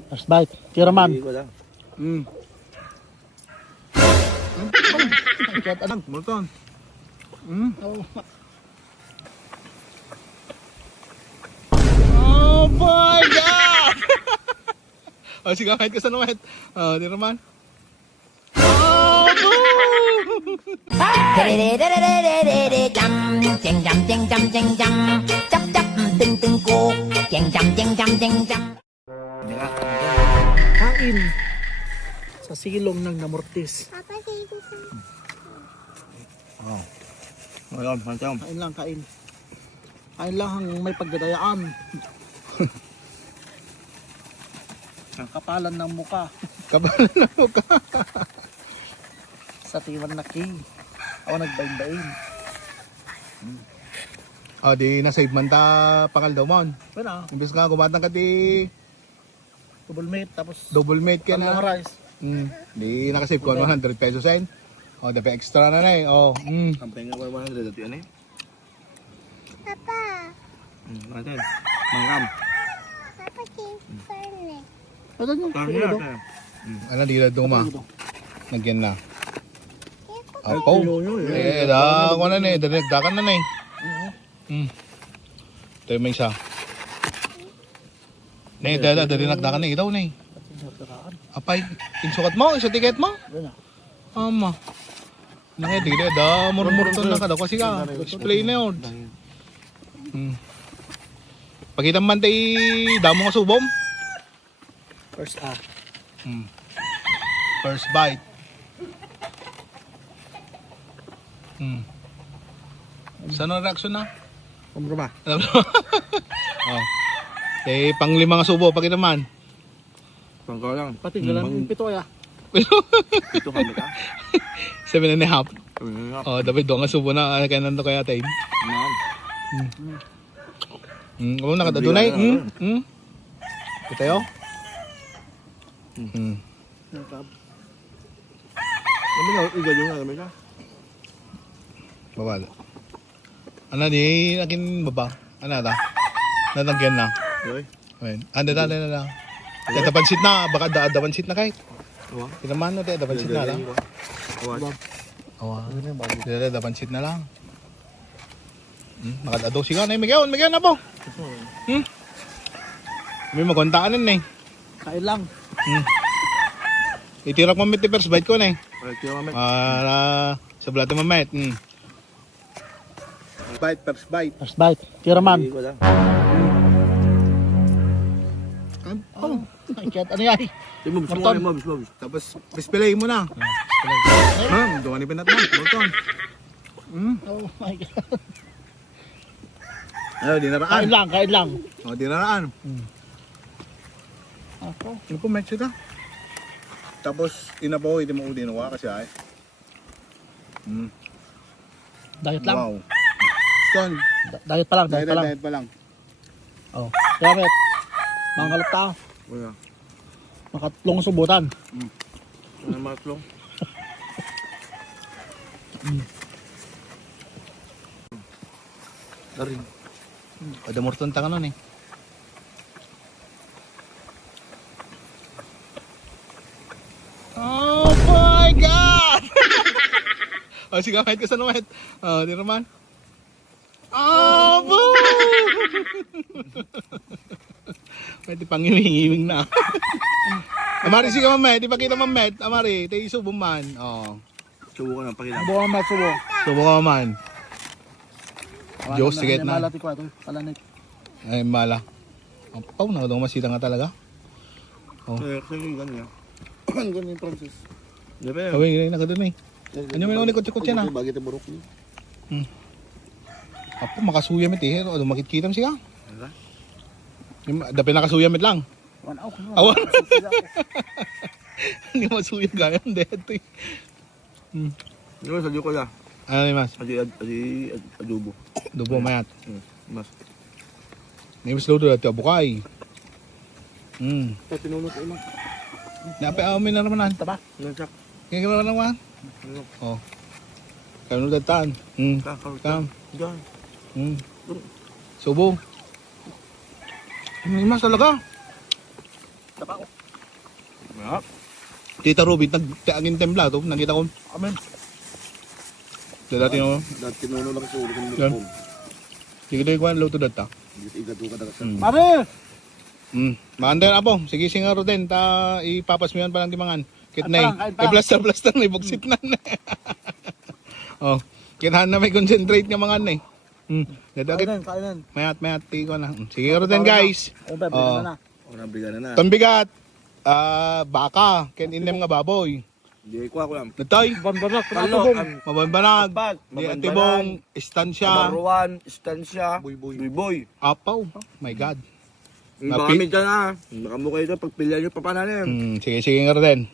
bite. First bite. Tiraman. Multon. Oh my God! Oh, sige, kahit ka sa naman. Tiraman. Oh, boom! Jam jeng jam jeng jam jeng jam chap chap ting ting ko jeng jam jeng jam jeng jam. Kain. Sa silong ng namortis. Oh. Ayun, pancam. Kain lang, kain. Kain lang ang may pagdadayaan. Ang kapalan ng muka. Kabalan na mo ka. Sa tiwan na king. Ako nagbain-bain. Oh, di na-save man ta pangal daw mon. Bueno, Imbes nga gumatang ka di double mate tapos double mate ka pangang na. rice. Di nakasave ko 100 pesos ayun. Oh, dapat extra na na eh. Oh, Sampai nga 100 dati ano eh. Papa, Natin. Mangkam. Papa came garlic. Ano yun? Karne Ano? natin. Ano di na duma. Nagyan na. Ay, Apo. yun. Da ko na ni, dinagdakan na ni. Ito yung may isa. Ne, dala dinagdakan na itaw ni. Apay, insukat mo, isa ticket mo. Ano? Ama. Nangya dili da murmur to na kada kasi ka. Explain na yun. Pakita man tay damo nga subom. First First bite. Saan ang reaction na? Kumbruma. Oh. Eh, panglima nga subo, pakita man. Pangkaw lang. Pati galang pito ya. Ito kami ka. 7.5. Kami nga. Oh, dapat doon nga subo na kaya nando kaya tayo. Ma'am. Oo, nakatadunay. Kita yo. Kami nga, iga yung kami ka. Babala. Ano di akin baba? Ano ta? Natangyan na. Uy. Ayun. Anda na. Kaya dapansit na, baka dapansit na kahit. Awa. Kinaman no, dapansit na lang. Awa. Awa. Dito dapansit na lang. Nakadado siya na, Miguel na po. May magkontaan na eh. Kain lang. Itirak mo mit first bite ko na eh. Wala tiyo kami. Sa blato mamait. Bite, first bite. First bite. Tiraman. Iga lang. Oh, ano yan? Mabis. Tapos, pispilay mo na. Doon ni pinat mo. Butong. Oh my God. Ayaw, dinaraan. Kain lang. O, dinaraan. Ako. Ano po, medyo na. Tapos, inapaw, hindi mo udinawa kasi ay. Diet lang. Wow. Stone. Diet pa lang. Diet pa lang. Oh. Dapat. Mga kalata. Wala. Makatlong subutan. Ano matlong? Darin. Ada morton tangan nun eh. Oh my God! Oh, sige, kahit ka sa naman. Oh, di naman. Oh, boom! Pwede pang iwing na. Amari, sige mamet. Di pa kita mamet. Amari, tayo subo man. Oh. Subo ko ng pakilap. Subo ka subo. Subo ka man. Diyos, sige na. Malati ko ito. Palanit. Ay, mala. Ang pao na daw masita nga talaga. Sige, ganyan. Ganyan yung Francis. Diba? Away, ganyan na ka dun eh. Ano may unik kutsi-kutsi na? Bagay ito buruk niyo. Apo, makasuya mit eh. Ano, makitkitam siya. Wala. Dapat nakasuya mit lang. Wanaw. Awan. Hindi masuya gaya. Hindi, ito eh. Di ba, sadyo ko ya? Ano ni mas? Adobo. Dubo mayat. Mas. May mas lodo dati abukay. Ito, tinunod ko imang. Napaawin na naman. Taba. Nansak. Kaya ka naman. Oh. Kaya nung dataan. Kam. Gan. Subo. May mas talaga. Taba ko. Mayap. Tita Ruby, nagtiagin templa to. Nakita ko. Amen. Dati no. Dati tinuno lang sa ulo ng Yan. lupong. Sige tayo kuhan, low to data. Hindi igato ka dagat sa. Pare! Maandayan apo. Sige singaro din. Ipapasmihan pa lang timangan. Kitnay. Kain pa lang. I-blaster na. Ibuksit na na. Oh. Kinahan na may concentrate nga mga ano eh. Kainan, kainan. Mayat. Tiko na. Sige ro din guys. Kung ba, bigyan na na. O nabrigana na. Tonbigat. Baka. Ken inem nga baboy. Hindi ko ako lang. Natoy. Bambarak, Ano? pinatubong. Mabambanag. Bag. Di atibong. Istansya. Baruan, istansya, buy-boy. Apaw. My God. Baka Napi- minsan na. Baka mo kayo pag pilihan nyo pa pa na yan. Sige nga ro din.